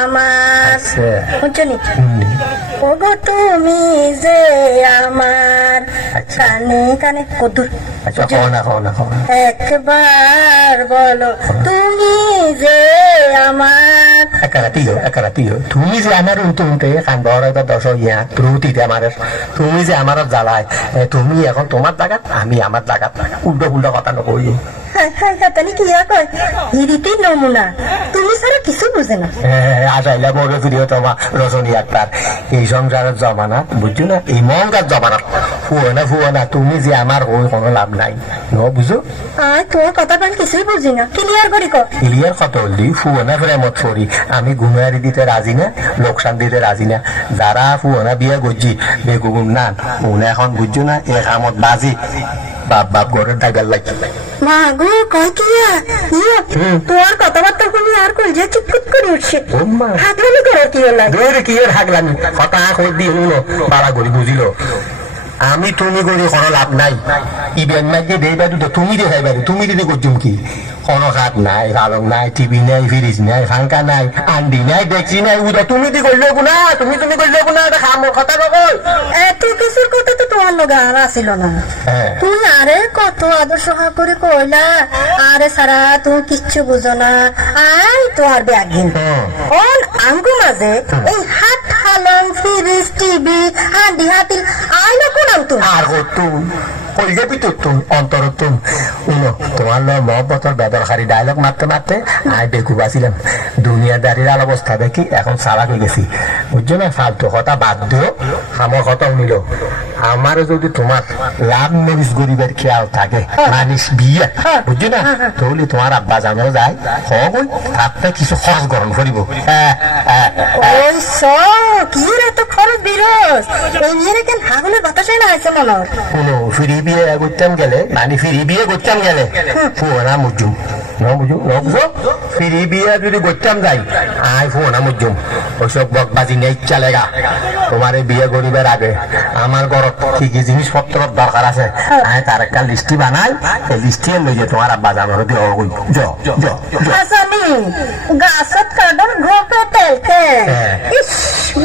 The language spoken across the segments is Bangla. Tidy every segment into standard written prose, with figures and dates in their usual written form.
আমার বুঝছনি ওগো তুমি যে আমার কানে কানে কদুর আচ্ছা খাও না একবার বলো তুমি যে আমার একারাতিও তুমি যে আমার উঠতে খান বড় দশ ইয়া প্রতিতে আমার তুমি যে আমার জ্বালায় তুমি এখন তোমার জায়গা আমি আমার জায়গা উল্টো কথা নকই তাহলে কি কয় হিরিতি নমুনা তুমি ছাড়া কিছু বুঝে না আসাইলা বড় প্রিয় তোমার রজনী আক্তার এই সংসারের জমানা বুঝছো না এই মহঙ্গার জমানা ফুয়া না তুমি যে আমার ওই কোনো লাভ নাই ন বুঝো তোমার কথা বল কিছুই বুঝি না ক্লিয়ার করি ক্লিয়ার কথা বললি ফুয়ানা প্রেমত ফরি আমি ঘুমারি দিতে রাজি না লোকসান দিতে রাজি না যারা ফুয়ানা বিয়ে করছি বেগুন না উনি এখন বুঝছো না এ কামত বাজি বাপ ঘরের ড্রাইভার লাগছে মা গো কয় কি তোর কথাবার্তা শুনি আর কই যে চুপচুপ করে উঠছে হাগলামি করো কি হল কি এর হাগলামি কথা কই দি নুনো বাড়া গড়ি বুঝিল আমি তুমি করে কোনো লাভ নাই ইভেন নাই যে দেই বাদু তুমি দেখাই বাদু তুমি দিতে করছুম কি কোনো খাট নাই পালং নাই টিভি নাই ফ্রিজ নাই ফাঙ্কা নাই আন্ডি নাই ডেকচি নাই উদা তুমি দি করলে না তুমি করলে না এটা খামর কথা নকই এত কিছুর কথা তো তোমার লগে আর আসিল না তুমি আরে কত আদর সহা করে কইলা আরে সারা তুমি কিচ্ছু বুঝো না আই তোমার ব্যাগিন অন আঙ্গু মাঝে এই হাত হালং ফ্রিজ টিভি আন্ডি হাতিল আইলো কোন তো আর হতুন কইলে বিতুন অন্তরতুন উনো তোমার মহব্বতর বেদরকারী ডায়লগ মারতে আয় বেকু বাঁচিলাম দুনিয়াদারির অবস্থা দেখি এখন সারা হয়ে গেছি বুঝছো না ফালতু কথা বাদ দিও আমার কথা শুনিল আমার যদি তোমার লাভ ম্যারেজ গরিবের খেয়াল থাকে মানুষ বিয়ে বুঝছো না তাহলে তোমার আব্বা জানো যায় হই থাকতে কিছু খরচ গরম করিব ওই কি রে তো খরচ বিরস এই মেয়ের কেন হাগুলে বাতাসে না আছে মনে শুনো ফিরি বিয়ে করতাম গেলে মানে ফিরি বিয়ে করতাম গেলে ফুয়ানা মুজুম বুঝো ফিরি বিয়ে যদি করতাম যাই আয় ফুয়ানা মুজুম ওইসব বকবাজি নেই চালেগা তোমার এই বিয়ে করিবার আগে আমার ঘরত কি কি জিনিসপত্র দরকার আছে আয় তার একটা লিস্টি বানাই এই লিস্টি লই যে তোমার আব্বা জানোর দিয়ে অগুই আসামি গাছত কাডর ঘোপে তেলতে ইস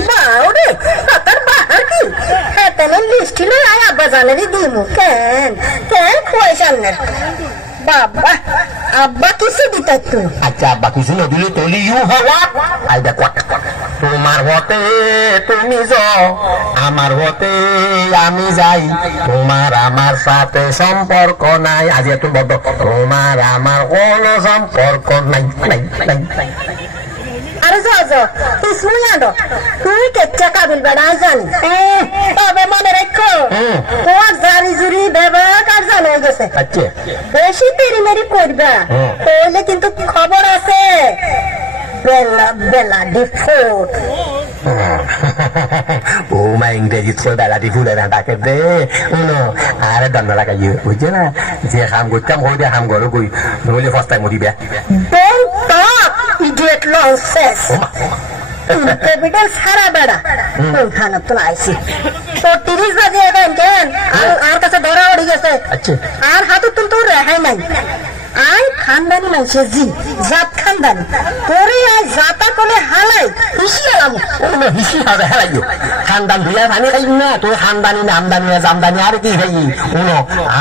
বাউরে তার বাহার কি হেতেনে লিস্টি লই আয় আব্বা জানেরই দিমু কেন খুয়াই সামনের বাবা আব্বা কিছু দিত তুই আচ্ছা আব্বা কিছু নদিলে তলি ইউ হওয়া আই দেখো তোমার হতে তুমি যাও আমার হতে আমি যাই তোমার আমার সাথে সম্পর্ক নাই আজ এত বড় তোমার আমার কোনো সম্পর্ক নাই আরে যাও তুই শুনে আনো তুই কেচ্চা কাবিল বেড়াই জানি তবে মনে রেখো তোমার জারি জুরি ব্যবহার কার জানো হয়ে গেছে আচ্ছা বেশি তেরি মেরি করবা তাহলে কিন্তু খবর আছে বেলা ডিফোর্ট ও মা ইংরেজি তো বেলাটি ফুলে না ডাকে দে আরে দণ্ড লাগাই বুঝছে না যে কাম করতাম হই দিয়ে কাম করো গই নহলে ফস্তায় মরিবে ইডিয়েট লনসেন্স বেটা সারা বেড়া খানা তো আইছি তো 30 বাজে দেন কেন আর কাছে ধরা উড়ে গেছে আর হাতে তুলতে রেহাই নাই আই খানদানি মানুষের জাত খানদানি তোরে আই জাতা কোলে হালাই হিসি আলাম হিসি হবে হালাই খানদান ধুয়া পানি খাই না তুই খানদানি নামদানি জামদানি আর কি খাই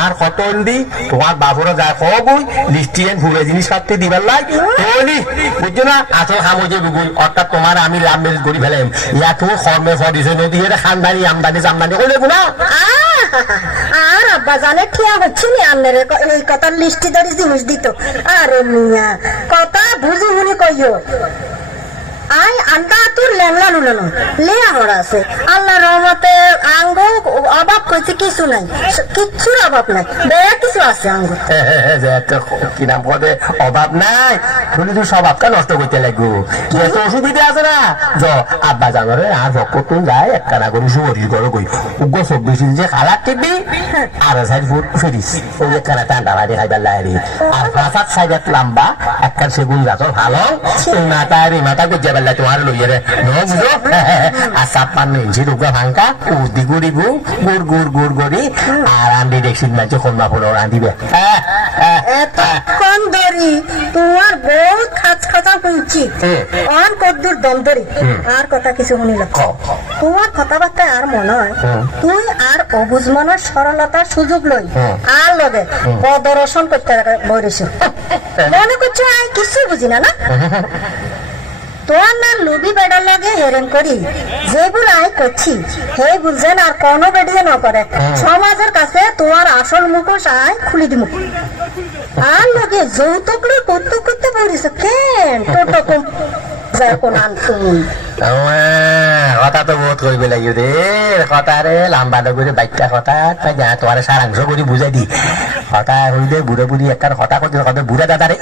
আর কত দি তোমার বাবুরা যা কবই লিস্টিয়েন ফুলে জিনিস কাটতে দিবার লাই বলি বুঝছো না আছে খামোজে গুগল অর্থাৎ তোমার আমি লাভ মেরেজ করি ফেলেম ইয়া তুই কর্মে ফদিছে নদী খানদানি আমদানি জামদানি কইলে না আর আব্বা জানে ঠিয়া হচ্ছে নি আন্নের এই কথার লিস্টি ধরে জিনিস দিত আরে মিয়া কথা বুঝি শুনি কইও আই আন্ডা তোর লেনলা নুলানো লেয়া হরা আছে আল্লাহ রহমতে আঙ্গ অভাব কইছে কিছু নাই কিচ্ছুর অভাব নাই বেয়া কিছু আছে আঙ্গ কি নাম পদে অভাব নাই তুমি তো সব আপকা নষ্ট করতে লাগবো এত অসুবিধা আছে না য আব্বা জানরে আর ভক্তন যায় একখানা করে শরীর করে গই উগ্র 24 ইঞ্চি খালাক টিপি আর সাইড ফুট ফেরিস ওই একখানা ঠান্ডা বাড়ি খাইবার লাইরি আর ফাঁসাত সাইডে লম্বা একখান সেগুন গাছর ভালো মাথা রে মাথা গুজে বেলা তোমার লইয়ে রে বুঝো আর 56 ইঞ্চি রুগা ভাঙ্কা উদি গুড়ি গুড় গড়ি আর আন্ডি দেখছি মাঝে কন্যা ফোন আন্দিবে দন্দরি তোমার বহুত খাচ খাচা শুনছি অন কদ্দুর দন্দরি আর কথা কিছু শুনিল তোমার কথাবার্তায় আর মনে হয় তুই আর অবুজ মনের সরলতার সুযোগ লই আর লগে প্রদর্শন করতে বলিস মনে করছো আই কিছু বুঝি না না তোমার না লুবি বেড়ার লাগে হেরেন করি যেগুলো আই করছি হে বুঝছেন আর কোনো বেড়িয়ে না করে সমাজের কাছে তোমার আসল মুখোশ আয় খুলি দিব আর লগে যৌতুক করতে করতে বলিস কেন টোটো কম কোন আনতুন কথা তো বহুত করবে লাগিব দে কথা রে লম্বা নগরে বাইকটা কথা তাই যা তোমার সারাংশ করে বুঝাই দি কথা হইলে বুড়ে বুড়ি একটা কথা করতে বুড়া দাদারে